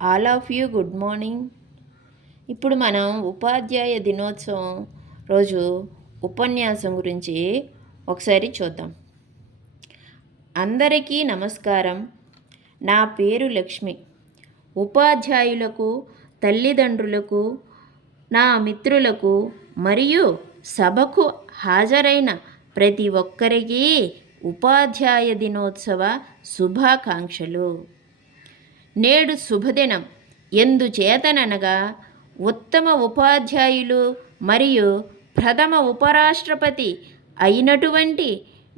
All of you good morning. ఇప్పుడు మనం ఉపాధ్యాయ దినోత్సవం రోజు ఉపన్యాసం గురించి ఒకసారి చూద్దాం. అందరికీ నమస్కారం. నా పేరు లక్ష్మి. ఉపాధ్యాయులకు, తల్లిదండ్రులకు, నా మిత్రులకు మరియు సభకు హాజరైన ప్రతి ఒక్కరికి ఉపాధ్యాయ దినోత్సవ శుభాకాంక్షలు. నేడు శుభదినం ఎందుచేతననగా ఉత్తమ ఉపాధ్యాయులు మరియు ప్రథమ ఉపరాష్ట్రపతి అయినటువంటి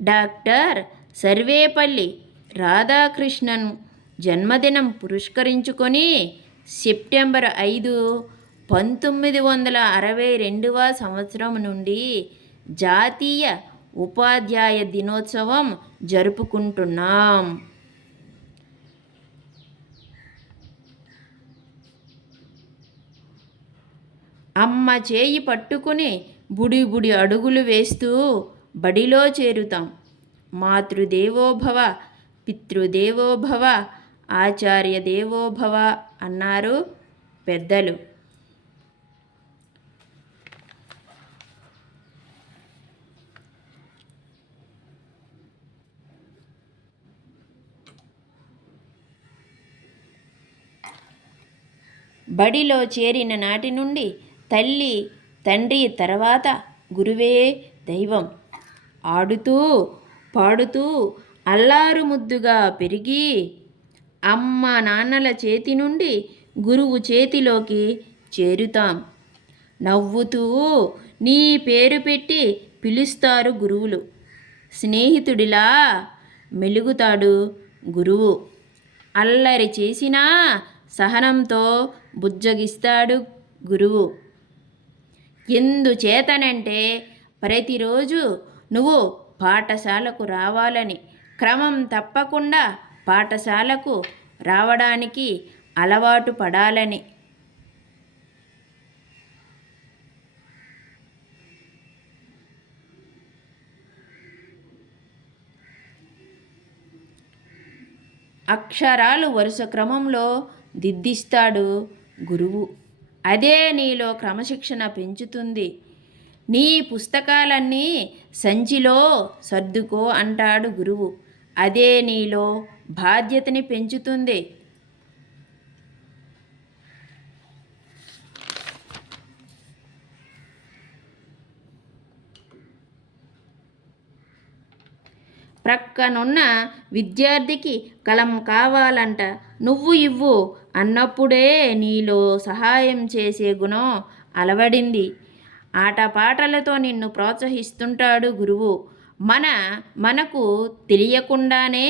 డాక్టర్ సర్వేపల్లి రాధాకృష్ణన్ జన్మదినం పురస్కరించుకొని సెప్టెంబర్ 5, 1962వ సంవత్సరం నుండి జాతీయ ఉపాధ్యాయ దినోత్సవం జరుపుకుంటున్నాం. అమ్మ చేయి పట్టుకుని బుడి బుడి అడుగులు వేస్తూ బడిలో చేరుతాం. మాతృదేవోభవ, పితృదేవోభవ, ఆచార్య దేవోభవ అన్నారు పెద్దలు. బడిలో చేరిన నాటి నుండి తల్లి, తండ్రి తర్వాత గురువే దైవం. ఆడుతూ పాడుతూ అల్లారు ముద్దుగా పెరిగి అమ్మ నాన్నల చేతి నుండి గురువు చేతిలోకి చేరుతాం. నవ్వుతూ నీ పేరు పెట్టి పిలుస్తారు గురువులు. స్నేహితుడిలా మెలుగుతాడు గురువు. అల్లరి చేసినా సహనంతో బుజ్జగిస్తాడు గురువు. ఎందుచేతనంటే ప్రతిరోజు నువ్వు పాఠశాలకు రావాలని, క్రమం తప్పకుండా పాఠశాలకు రావడానికి అలవాటు పడాలని. అక్షరాలు వరుస క్రమంలో దిద్దిస్తాడు గురువు. అదే నీలో క్రమశిక్షణ పెంచుతుంది. నీ పుస్తకాలన్నీ సంచిలో సర్దుకో అంటాడు గురువు. అదే నీలో బాధ్యతని పెంచుతుంది. ప్రక్కనున్న విద్యార్థికి కలం కావాలంట, నువ్వు ఇవ్వు అన్నప్పుడే నీలో సహాయం చేసే గుణం అలవడింది. ఆటపాటలతో నిన్ను ప్రోత్సహిస్తుంటాడు గురువు. మనకు తెలియకుండానే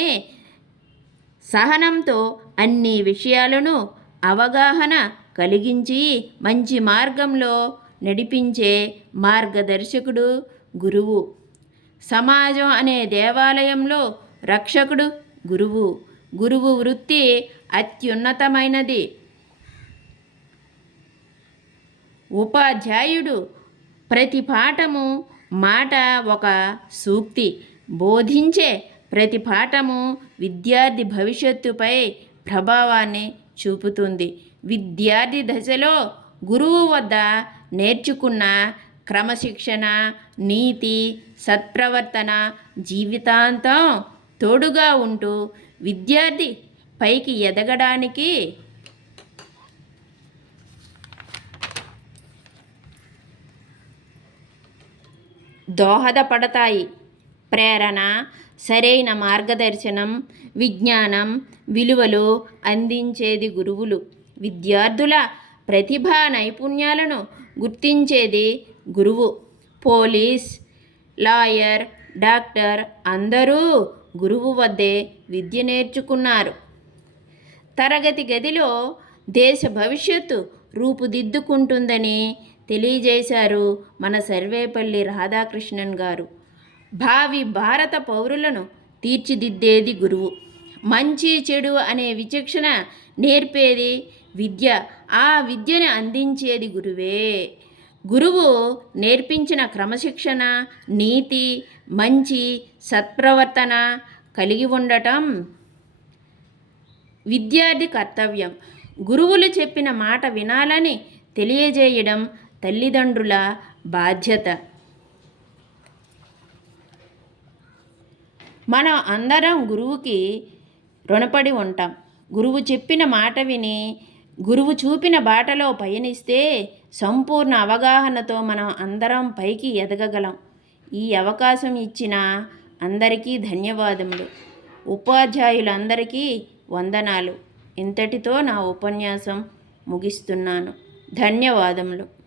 సహనంతో అన్ని విషయాలను అవగాహన కలిగించి మంచి మార్గంలో నడిపించే మార్గదర్శకుడు గురువు. సమాజం అనే దేవాలయంలో రక్షకుడు గురువు. గురువు వృత్తి అత్యున్నతమైనది. ఉపాధ్యాయుడు ప్రతి పాఠము మాట ఒక సూక్తి. బోధించే ప్రతి పాఠము విద్యార్థి భవిష్యత్తుపై ప్రభావాన్ని చూపుతుంది. విద్యార్థి దశలో గురువు వద్ద నేర్చుకున్న క్రమశిక్షణ, నీతి, సత్ప్రవర్తన జీవితాంతం తోడుగా ఉంటూ విద్యార్థి పైకి ఎదగడానికి దోహదపడతాయి. ప్రేరణ, సరైన మార్గదర్శనం, విజ్ఞానం, విలువలు అందించేది గురువులు. విద్యార్థుల ప్రతిభా నైపుణ్యాలను గుర్తించేది గురువు. పోలీస్, లాయర్, డాక్టర్ అందరూ గురువు వద్దే విద్య నేర్చుకున్నారు. తరగతి గదిలో దేశ భవిష్యత్తు రూపుదిద్దుకుంటుందని తెలియజేశారు మన సర్వేపల్లి రాధాకృష్ణన్ గారు. భావి భారత పౌరులను తీర్చిదిద్దేది గురువు. మంచి చెడు అనే విచక్షణ నేర్పేది విద్య. ఆ విద్యను అందించేది గురువే. గురువు నేర్పించిన క్రమశిక్షణ, నీతి, మంచి సత్ప్రవర్తన కలిగి ఉండటం విద్యార్థి కర్తవ్యం. గురువులు చెప్పిన మాట వినాలని తెలియజేయడం తల్లిదండ్రుల బాధ్యత. మనం అందరం గురువుకి రుణపడి ఉంటాం. గురువు చెప్పిన మాట విని గురువు చూపిన బాటలో పయనిస్తే సంపూర్ణ అవగాహనతో మనం అందరం పైకి ఎదగగలం. ఈ అవకాశం ఇచ్చిన అందరికీ ధన్యవాదములు. ఉపాధ్యాయులందరికీ వందనాలు. ఇంతటితో నా ఉపన్యాసం ముగిస్తున్నాను. ధన్యవాదములు.